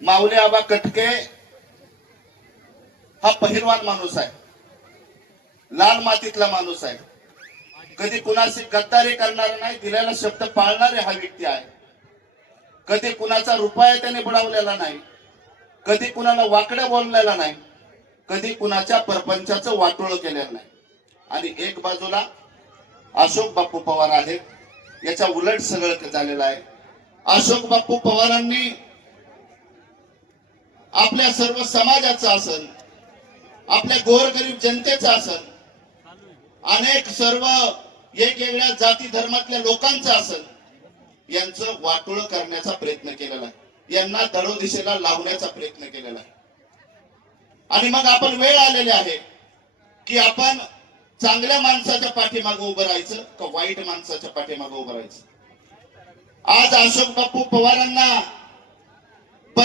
माऊली आबा कटके हा पहिलवान माणूस आहे. लाल मातीतला माणूस आहे. कधी कुणाशी गद्दारी करणार नाही दिलेला शब्द पाळणारे हा व्यक्ती आहे. कधी कुणाचा रुपया त्याने बुडावलेला नाही. कधी कुणाला वाकड्या बोललेला नाही. कधी कुणाच्या परपंचाचं वाटोळ केलेलं नाही. आणि एक बाजूला अशोक बापू पवार आहेत. याच्या उलट सगळं झालेलं आहे. अशोक बापू पवारांनी आपल्या सर्व समाजाचं असन आपल्या गोरगरीब जनतेचं असन अनेक सर्व वेगवेगळ्या जाती धर्मातल्या लोकांचं असन यांचं वाटोळ करण्याचा प्रयत्न केलेला आहे. यांना दडो दिशेला लावण्याचा प्रयत्न केलेला आहे. आणि मग आपण वेळ आलेले आहे की आपण चांगल्या माणसाच्या पाठीमागे उभं राहायचं का वाईट माणसाच्या पाठीमागे उभं राहायचं? आज अशोक बापू पवारांना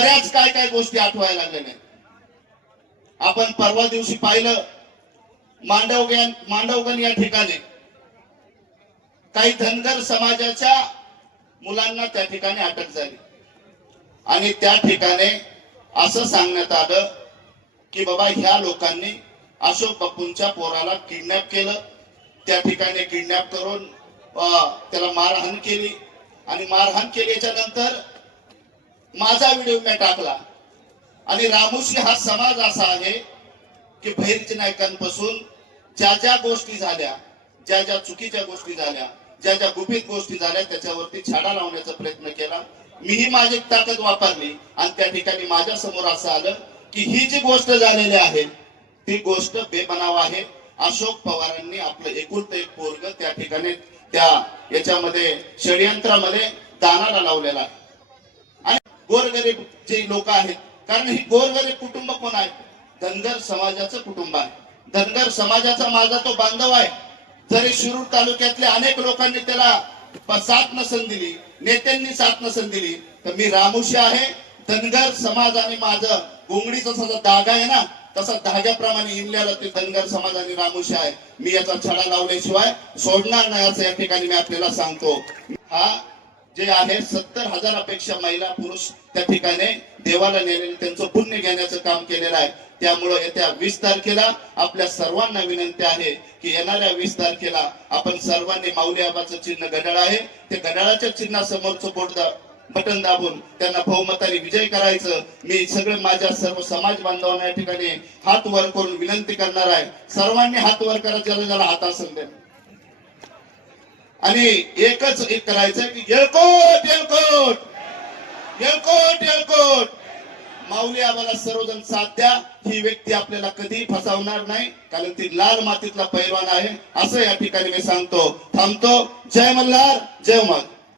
बऱ्याच काय काय गोष्टी आठवायला लागलेल्या नाही. आपण परवा दिवशी पाहिलं मांडवगण मांडवगण या ठिकाणी. काही धनगर समाजाच्या मुलांना त्या ठिकाणी अटक झाली. आणि त्या ठिकाणी असं सांगण्यात आलं की बाबा ह्या लोकांनी अशोक बापूंच्या पोराला किडनॅप केलं. त्या ठिकाणी किडनॅप करून त्याला मारहाण केली. आणि मारहाण केल्याच्यानंतर माझा व्हिडिओ मी टाकला. आणि रामोशी हा समाज असा आहे की बहिरच्या नायकांपासून ज्या ज्या गोष्टी झाल्या ज्या ज्या चुकीच्या गोष्टी झाल्या ज्या ज्या गुपित गोष्टी झाल्या त्याच्यावरती छाडा लावण्याचा प्रयत्न केला. मीही माझी ताकद वापरली आणि त्या ठिकाणी माझ्यासमोर असं आलं की ही जी गोष्ट झालेली आहे ती गोष्ट बेबनाव आहे. अशोक पवारांनी आपलं एकुलत एक पोरग त्या ठिकाणी त्या याच्यामध्ये षडयंत्रामध्ये दानाला लावलेला आहे. गोरगरीब जे लोक आहेत कारण ही गोरगरीब कुटुंब कोण आहे? धनगर समाजाचं कुटुंब आहे. धनगर समाजाचा माझा तो बांधव आहे. जरी शिरूर तालुक्यातल्या अनेक लोकांनी त्याला साथ नसन दिली नेत्यांनी साथ नसन दिली तर मी रामुशी आहे. धनगर समाज आणि माझं गोंगडीचा जसा धागा आहे ना तसा धाग्याप्रमाणे इंडियाला ते धनगर समाज आणि रामुशी आहे. मी याचा छडा लावल्याशिवाय सोडणार नाही असं या ठिकाणी मी आपल्याला सांगतो. हा जे आहे सत्तर हजारापेक्षा महिला पुरुष त्या ठिकाणी देवाला नेलेले त्यांचं पुण्य घेण्याचं काम केलेलं आहे. त्यामुळं येत्या वीस तारखेला आपल्या सर्वांना विनंती आहे की येणाऱ्या वीस तारखेला आपण सर्वांनी माऊली आबाचं चिन्ह घड्याळ आहे. ते घड्याळाच्या चिन्हासमोरचं बोट बटन दाबून त्यांना बहुमताने विजय करायचं. मी सगळे माझ्या सर्व समाज बांधवांना या ठिकाणी हात वर करून विनंती करणार आहे. सर्वांनी हात वर करा ज्याला ज्याला हात असेल आणि एकच एक करायचं की येळकोट येळकोट. येळकोट येळकोट. माऊली आम्हाला सर्वजण साथ द्या. ही व्यक्ती आपल्याला कधी फसवणार नाही कारण ती लाल मातीतला पैलवान आहे. असं या ठिकाणी मी सांगतो. थांबतो. जय मल्हार जय मग.